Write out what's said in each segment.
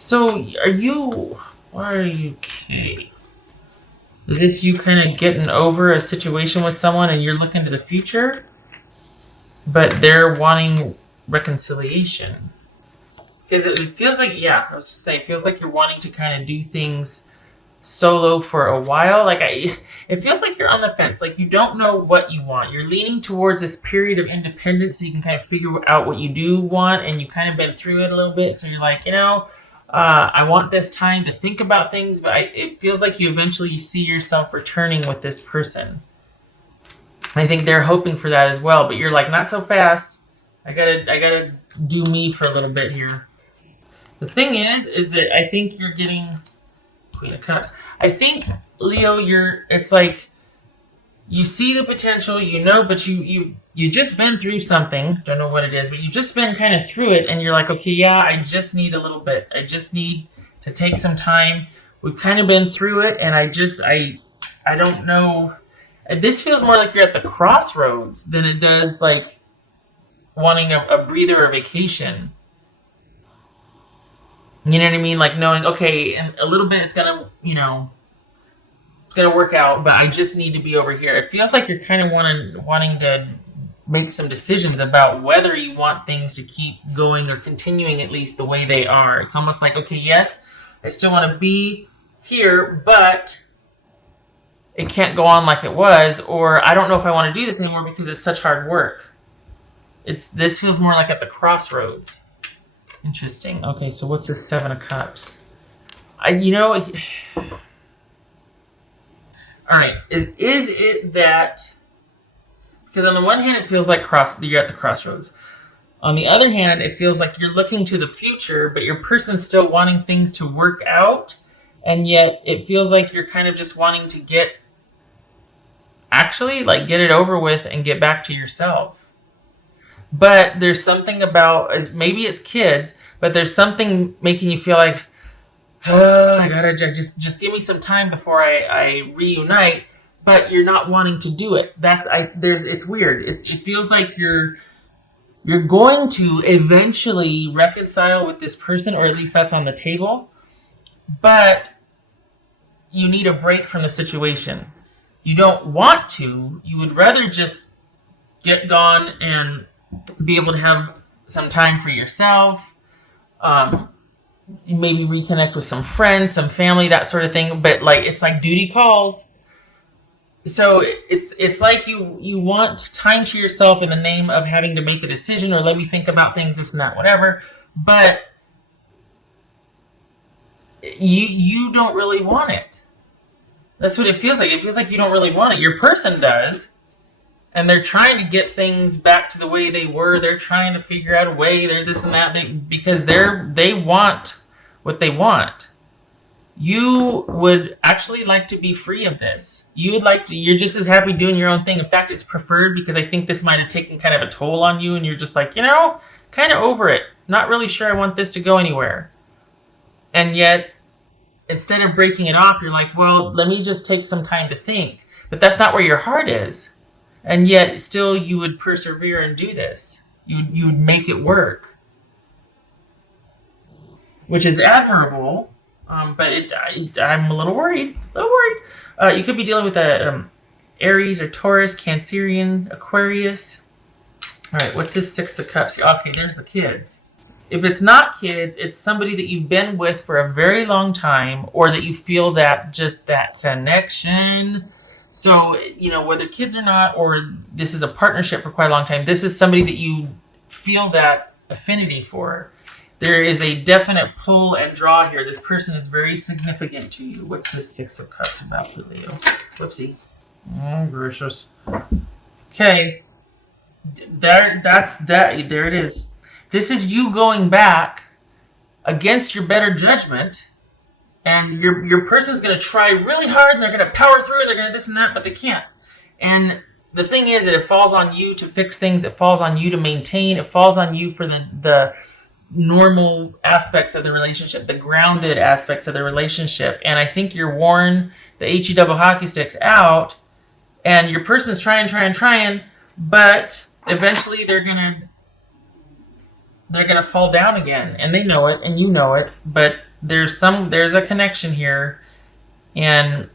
So, why are you okay? Is this you kind of getting over a situation with someone and you're looking to the future? But they're wanting reconciliation. Because it feels like, yeah, I was just saying, it feels like you're wanting to kind of do things solo for a while. It feels like you're on the fence. Like you don't know what you want. You're leaning towards this period of independence so you can kind of figure out what you do want, and you kind of been through it a little bit. So you're like, I want this time to think about things, but it feels like you eventually see yourself returning with this person. I think they're hoping for that as well, but you're like, not so fast. I gotta do me for a little bit here. The thing is that I think you're getting Queen of Cups. I think, Leo, it's like you see the potential, but you just been through something. Don't know what it is, but you just been kind of through it, and you're like, okay, yeah, I just need a little bit. I just need to take some time. We've kind of been through it, and I don't know. This feels more like you're at the crossroads than it does like wanting a breather or vacation. You know what I mean? Like knowing, okay, in a little bit it's gonna work out, but I just need to be over here. It feels like you're kind of wanting to make some decisions about whether you want things to keep going or continuing at least the way they are. It's almost like, okay, yes, I still want to be here, but it can't go on like it was, or I don't know if I want to do this anymore because it's such hard work. This feels more like at the crossroads. Interesting. Okay, so what's this Seven of Cups? All right. Is it that? Because on the one hand, it feels like you're at the crossroads. On the other hand, it feels like you're looking to the future, but your person's still wanting things to work out, and yet it feels like you're kind of just wanting to get it over with and get back to yourself. But there's something about, maybe it's kids, but there's something making you feel like, I gotta just give me some time before I reunite. But you're not wanting to do it. It's weird. It feels like you're going to eventually reconcile with this person, or at least that's on the table. But you need a break from the situation. You don't want to. You would rather just get gone and be able to have some time for yourself, maybe reconnect with some friends, some family, that sort of thing. But it's like duty calls. So it's like you want time to yourself in the name of having to make a decision, or let me think about things, this and that, whatever. But you don't really want it. That's what it feels like. It feels like you don't really want it. Your person does. And they're trying to get things back to the way they were. They're trying to figure out a way. They're this and that. Because they want what they want. You would actually like to be free of this. You're just as happy doing your own thing. In fact, it's preferred, because I think this might have taken kind of a toll on you, and you're just like, kind of over it. Not really sure I want this to go anywhere. And yet, instead of breaking it off, you're like, well, let me just take some time to think. But that's not where your heart is. And yet, still, you would persevere and do this. You would make it work, which is admirable. But I'm a little worried. You could be dealing with a Aries or Taurus, Cancerian, Aquarius. All right, what's this Six of Cups? Okay, there's the kids. If it's not kids, it's somebody that you've been with for a very long time, or that you feel that connection. So, whether kids or not, or this is a partnership for quite a long time, this is somebody that you feel that affinity for. There is a definite pull and draw here. This person is very significant to you. What's this Six of Cups about for Leo? Whoopsie. Oh, gracious. Okay. There it is. This is you going back against your better judgment. And your person's going to try really hard, and they're going to power through, and they're going to this and that, but they can't. And the thing is that it falls on you to fix things. It falls on you to maintain. It falls on you for the normal aspects of the relationship, the grounded aspects of the relationship. And I think you're worn the HE double hockey sticks out, and your person's trying, but eventually they're gonna fall down again, and they know it, and you know it, but there's a connection here, and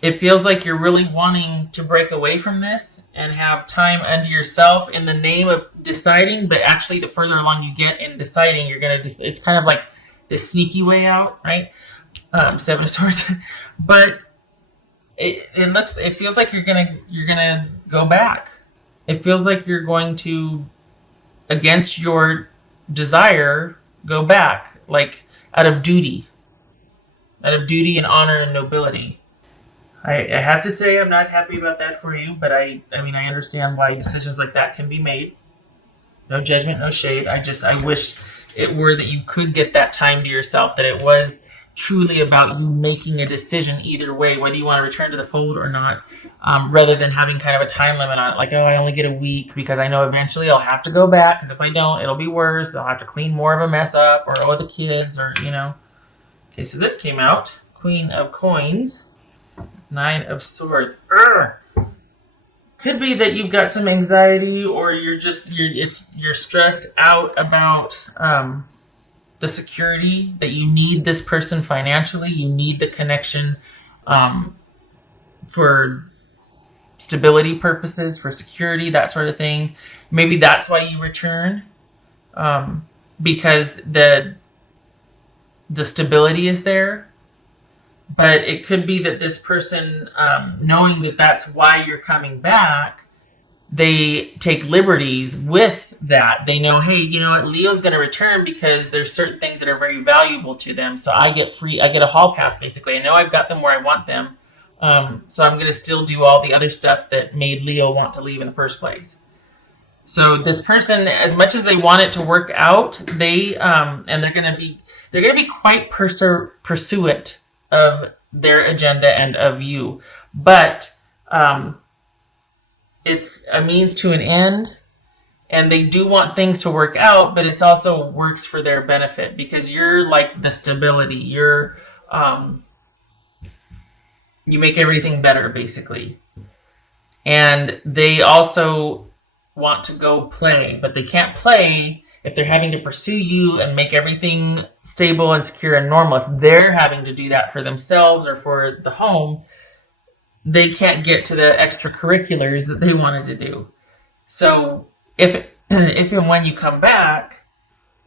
it feels like you're really wanting to break away from this and have time unto yourself in the name of deciding, but actually the further along you get in deciding, it's kind of like the sneaky way out, right? Seven of Swords. But it feels like you're gonna go back. It feels like you're going to, against your desire, go back, like out of duty and honor and nobility. I have to say I'm not happy about that for you, but I mean, I understand why decisions like that can be made. No judgment, no shade. I wish it were that you could get that time to yourself, that it was truly about you making a decision either way, whether you want to return to the fold or not, rather than having kind of a time limit on it, like, oh, I only get a week because I know eventually I'll have to go back, because if I don't, it'll be worse. I'll have to clean more of a mess up, or the kids, or, Okay, so this came out. Queen of Coins. 9 of Swords. Urgh. Could be that you've got some anxiety, or you're stressed out about the security that you need this person financially. You need the connection for stability purposes, for security, that sort of thing. Maybe that's why you return, because the stability is there. But it could be that this person, knowing that that's why you're coming back, they take liberties with that. They know, hey, you know what, Leo's going to return because there's certain things that are very valuable to them. So I get a hall pass, basically. I know I've got them where I want them. So I'm going to still do all the other stuff that made Leo want to leave in the first place. So this person, as much as they want it to work out, they're going to be quite pursuant of their agenda and of you. But it's a means to an end, and they do want things to work out, but it also works for their benefit, because you're like the stability. You make everything better, basically. And they also want to go play, but they can't play if they're having to pursue you and make everything stable and secure and normal. If they're having to do that for themselves or for the home, they can't get to the extracurriculars that they wanted to do. So if and when you come back,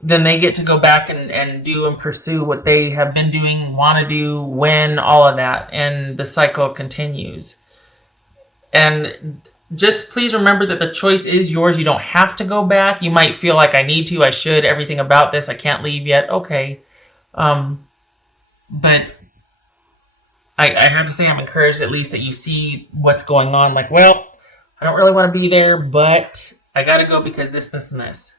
then they get to go back and do and pursue what they have been doing, want to do, when, all of that. And the cycle continues. And just please remember that the choice is yours. You don't have to go back. You might feel like, I need to, I should, everything about this, I can't leave yet. Okay. But I have to say I'm encouraged at least that you see what's going on. Like, well, I don't really want to be there, but I got to go because this, and this.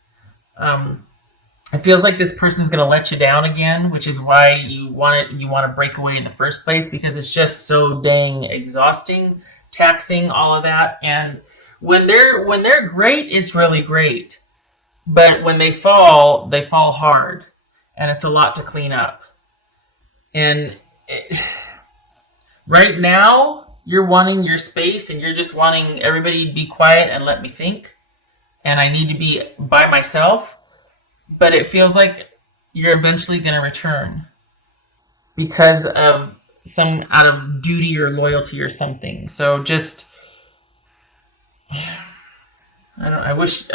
It feels like this person's going to let you down again, which is why you want to break away in the first place, because it's just so dang exhausting, taxing, all of that. And when they're great, it's really great. But when they fall hard, and it's a lot to clean up. And right now, you're wanting your space, and you're just wanting everybody to be quiet and let me think. And I need to be by myself. But it feels like you're eventually going to return because of out of duty or loyalty or something. So just, I wish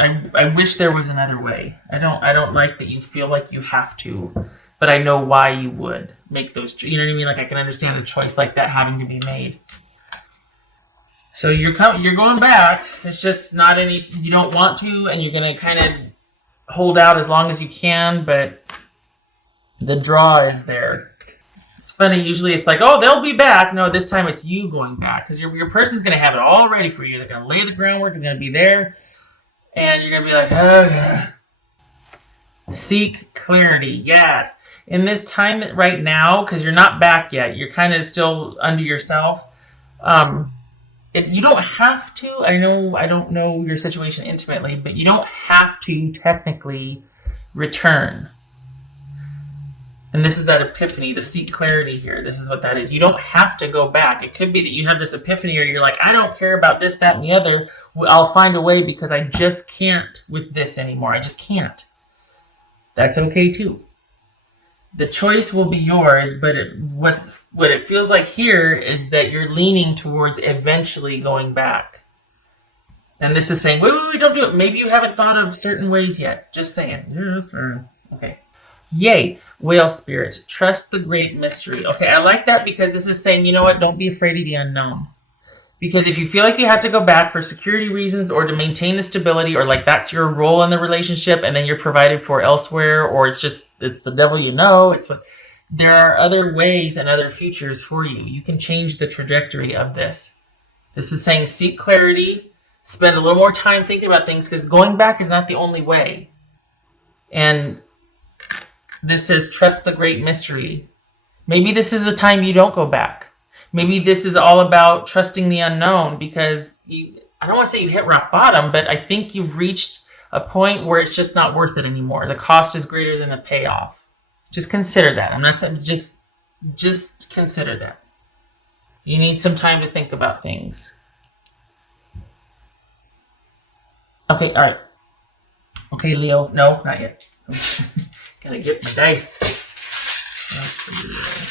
there was another way. I don't like that you feel like you have to, but I know why you would make those, you know what I mean? Like, I can understand a choice like that having to be made. So you're going back. It's just not you don't want to, and you're going to kind of hold out as long as you can, but the draw is there. It's funny, usually it's like, oh, they'll be back. No, this time it's you going back, because your person's going to have it all ready for you. They're going to lay the groundwork, it's going to be there, and you're going to be like, oh. Seek clarity, yes. In this time right now, because you're not back yet, you're kind of still under yourself. You don't have to. I don't know your situation intimately, but you don't have to technically return. And this is that epiphany, the seek clarity here. This is what that is. You don't have to go back. It could be that you have this epiphany or you're like, I don't care about this, that, and the other. I'll find a way because I just can't with this anymore. I just can't. That's okay too. The choice will be yours, but what it feels like here is that you're leaning towards eventually going back. And this is saying, wait, don't do it. Maybe you haven't thought of certain ways yet. Just saying. Yes, or okay. Yay, whale spirit, trust the great mystery. Okay, I like that because this is saying, you know what, don't be afraid of the unknown. Because if you feel like you have to go back for security reasons or to maintain the stability, or like that's your role in the relationship and then you're provided for elsewhere, or it's the devil you know, there are other ways and other futures for you. You can change the trajectory of this. This is saying seek clarity, spend a little more time thinking about things, because going back is not the only way. And this says trust the great mystery. Maybe this is the time you don't go back. Maybe this is all about trusting the unknown, because I don't want to say you hit rock bottom, but I think you've reached a point where it's just not worth it anymore. The cost is greater than the payoff. Just consider that. I'm not saying just consider that. You need some time to think about things. Okay, all right. Okay, Leo. No, not yet. Gotta get my dice. That's for you, Leo.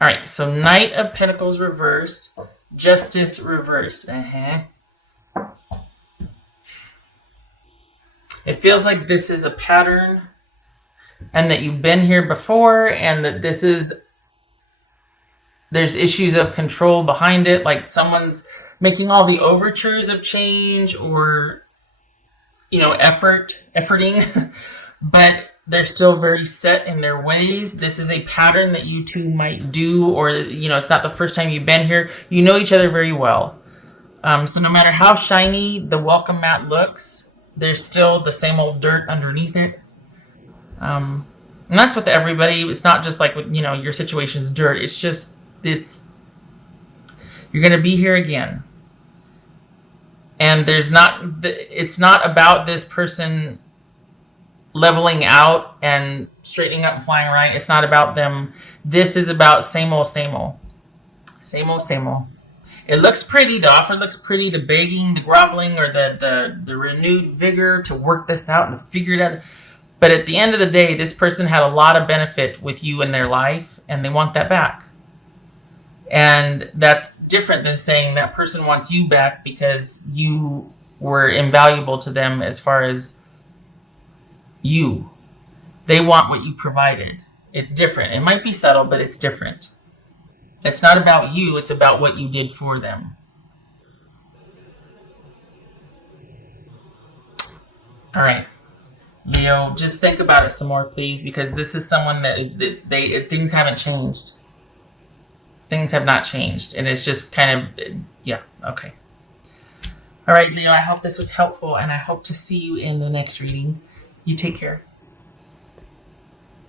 All right, so Knight of Pentacles reversed, Justice reversed. It feels like this is a pattern, and that you've been here before, and that there's issues of control behind it, like someone's making all the overtures of change, or efforting, but they're still very set in their ways. This is a pattern that you two might do, or it's not the first time you've been here. You know each other very well. So no matter how shiny the welcome mat looks, there's still the same old dirt underneath it. And that's with everybody. It's not just like with, your situation's dirt. It's just, you're going to be here again. And it's not about this person leveling out and straightening up and flying right. It's not about them. This is about same old, same old. Same old, same old. It looks pretty. The offer looks pretty. The begging, the groveling, or the renewed vigor to work this out and to figure it out. But at the end of the day, this person had a lot of benefit with you in their life, and they want that back. And that's different than saying that person wants you back because you were invaluable to them as far as you. They want what you provided. It's different. It might be subtle, but it's different. It's not about you. It's about what you did for them. All right. Leo, just think about it some more, please, because this is someone that things haven't changed. Things have not changed, and it's just kind of, yeah, okay. All right, Leo, I hope this was helpful, and I hope to see you in the next reading. You take care.